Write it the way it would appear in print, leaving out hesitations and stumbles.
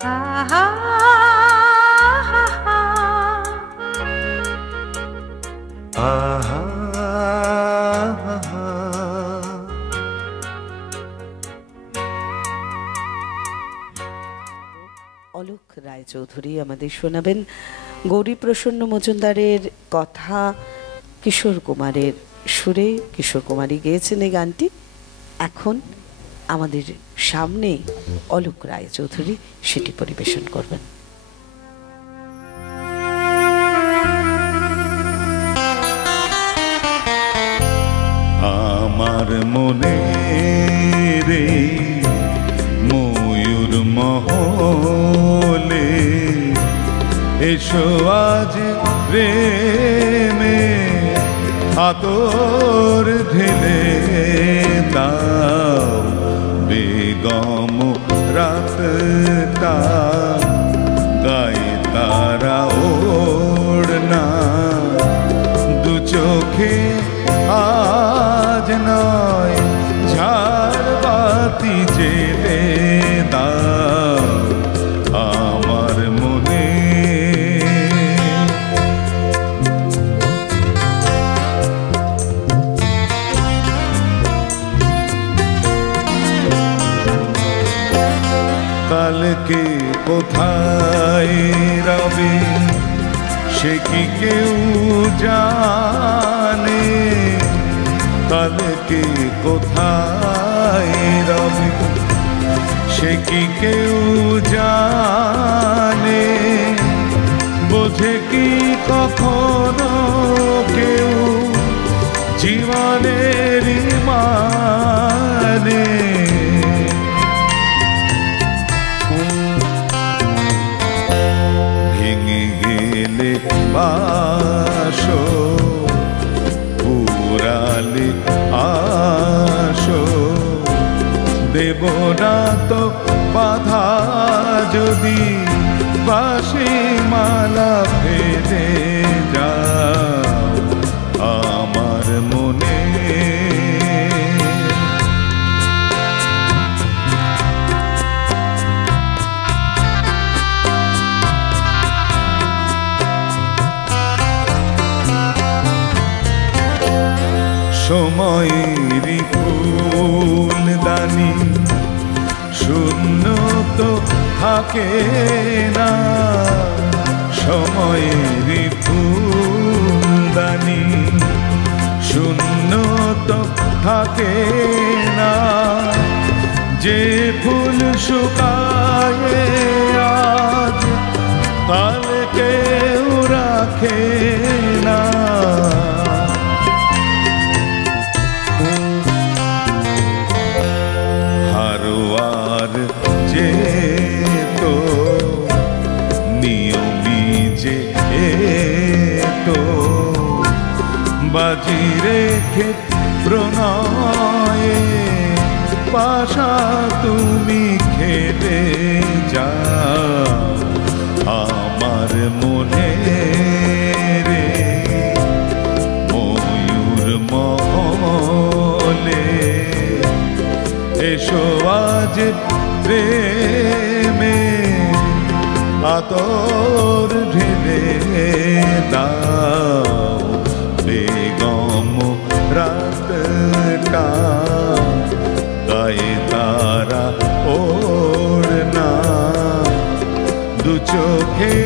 আহা আহা অলোক রায়চৌধুরী আমাদের শোনাবেন গৌরীপ্রসন্ন মজুমদারের কথা, কিশোর কুমারের সুরে। কিশোর কুমারই গেয়েছেন এই গানটি। এখন আমাদের সামনে অলোক রায়চৌধুরী সেটি পরিবেশন করবেন। আমার মনে রে ময়ূর মহলে এসো আজ রে মে আতর ঢেলে দাও বেগম রাতটা গায়ে তারা ওড়না দু চোখে আজ নয় ঝাড় বাতি জেলে দাও আমার মনে। কালকে কোথায় রবে সে কি কেউ জানে, কালকে কোথায় রবে সে কি কেউ জানে, বোঝে কি কখনো কেউ জীবনের মানে। ভেঙে গেলে বাসো পুরালে আসো দেব না তো বাধা যদি বাঁশি মালা ফেলে যাও আমার মনে। সময়েরই ফুলদানি শূন্য তো থাকে না, সময়েরই ফুলদানি শূন্য তো থাকে না, যে ফুল শুকায় আজ কালকে রাখে না। হারোয়ার যে তো নিয়মি যে তো বাজি রেখে প্রণয়ে পাশা তুমি খেতে যাও আমার মনে রে ময়ূর মহলে এসো আজ প্রেমে আতর ঢেলে দাও বেগম রাতটা গায়ে তারা ওড়না দু চোখে